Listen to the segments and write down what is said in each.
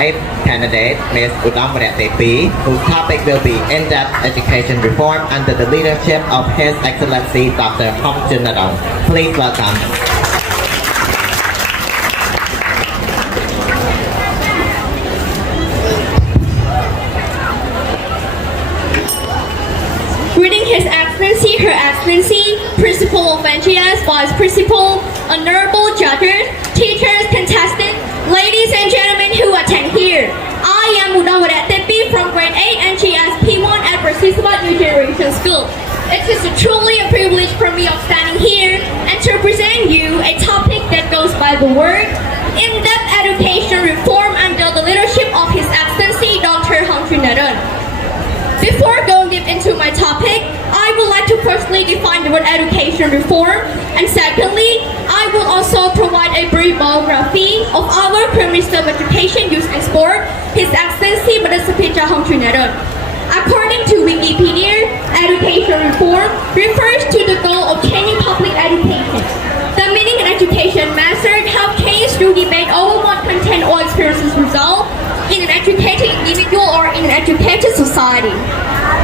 eighth candidate, Ms. Oudom, whose topic will be in-depth education reform under the leadership of His Excellency Dr. Hangchuon Naron. Please welcome. Greeting His Excellency, Her Excellency, Principal of NGS, Vice Principal, honorable judges, teachers, contestants, ladies and gentlemen who attend here. I am Oudom from grade 8 NGS P1 at Sisowath New Generation School. It is truly a privilege for me of standing here and to present you a topic that goes by the word in-depth education reform under the leadership of His Excellency Dr. Hangchuon Naron. Before going deep into my topic, I would like to firstly define the word education reform, and secondly, I will also provide a brief biography of our Prime Minister of Education, Youth and Sport, His Excellency Dr. Hangchuon Naron. According to Wikipedia, education reform refers to the goal of obtaining public education. The meaning in education method help case through debate over what content or experiences result in an educated individual or in an educated society.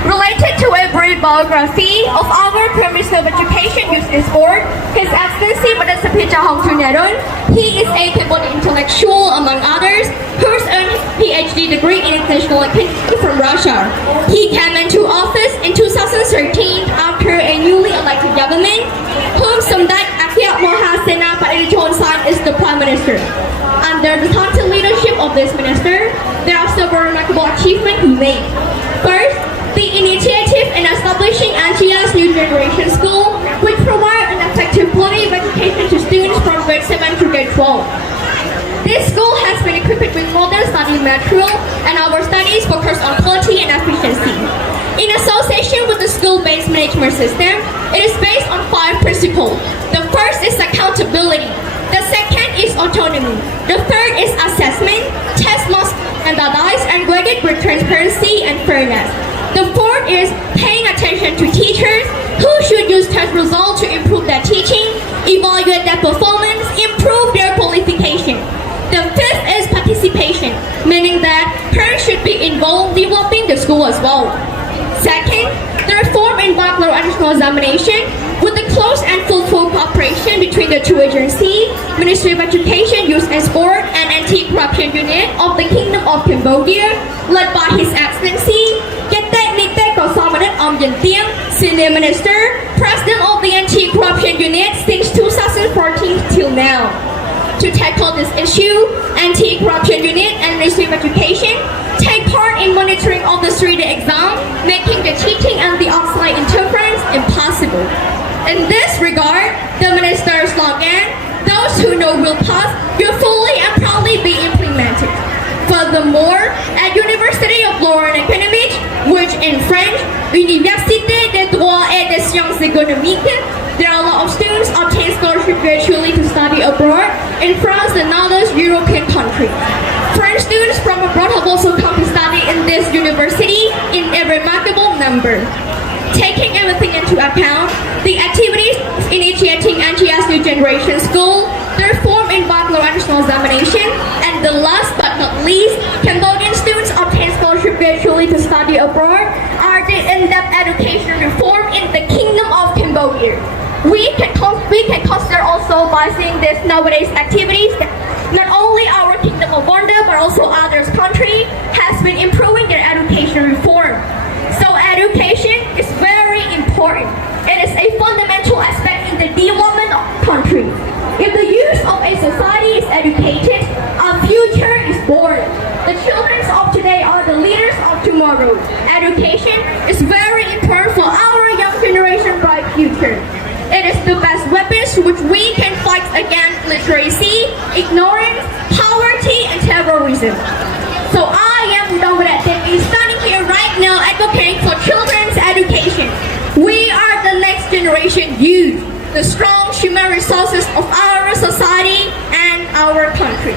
Related to a brief biography of our Prime Minister of Education, Youth and Sport, His Excellency Dr. Hangchuon Naron, he is a capable intellectual, among others, who has earned his PhD degree in international economics from Russia. He came into office in 2013 after a newly elected government, whom Samdech Akia Mohasena Pailichon is the Prime Minister. Under the talented leadership of this minister, there are several remarkable achievements he made. First, the initiative in establishing NGS New Generation School, which provide an effective quality of education to students from grade 7 to grade 12. This school has been equipped with modern study material, and our studies focus on quality and efficiency. In association with the school-based management system, it is based on 5 principles. The first is accountability. The second is autonomy. The third is assessment. Tests must be standardized and graded with transparency and fairness. The fourth is paying attention to teachers who should use test results to improve their teaching, evaluate their performance, improve their qualification. The fifth is participation, meaning that parents should be involved developing the school as well. Second, the reform in bachelor additional examination with the close and fruitful cooperation between the two agencies, Ministry of Education, Youth and Sport, and Anti-Corruption Unit of the Kingdom of Cambodia, led by His Excellency Senior Minister, President of the Anti-Corruption Unit since 2014 till now. To tackle this issue, Anti-Corruption Unit and Ministry of Education take part in monitoring of the 3-day exam, making the cheating and the offsite interference impossible. In this regard, the minister's slogan, "Those who know will pass, will fully and proudly be implemented." Furthermore, at University of Law and Economics, which in French, Université des Droits et des Sciences Économiques, there are a lot of students obtain scholarship virtually to study abroad in France and other European countries. French students from abroad have also come to study in this university in a remarkable number. Taking everything into account, the activities initiating NGS New Generation School, the reform in bachelor additional examination, and the last but not least, Cambodian students obtain scholarship virtually to study abroad, are the in-depth education reform in the Kingdom of Cambodia. We can consider also by seeing this nowadays activities that not only our Kingdom of Wonder but also others country has been improving their education reform. So education is very important. It is a fundamental aspect in the development of country. If the youth of a society is educated, a future is born. The children of today are the leaders of tomorrow. Education is very important for our young generation bright future. It is the best weapons which we can fight against literacy, ignorance, poverty, and terrorism. So I am Oudom standing here right now advocating for children's education. We are the next generation youth, the strong human resources of our society and our country.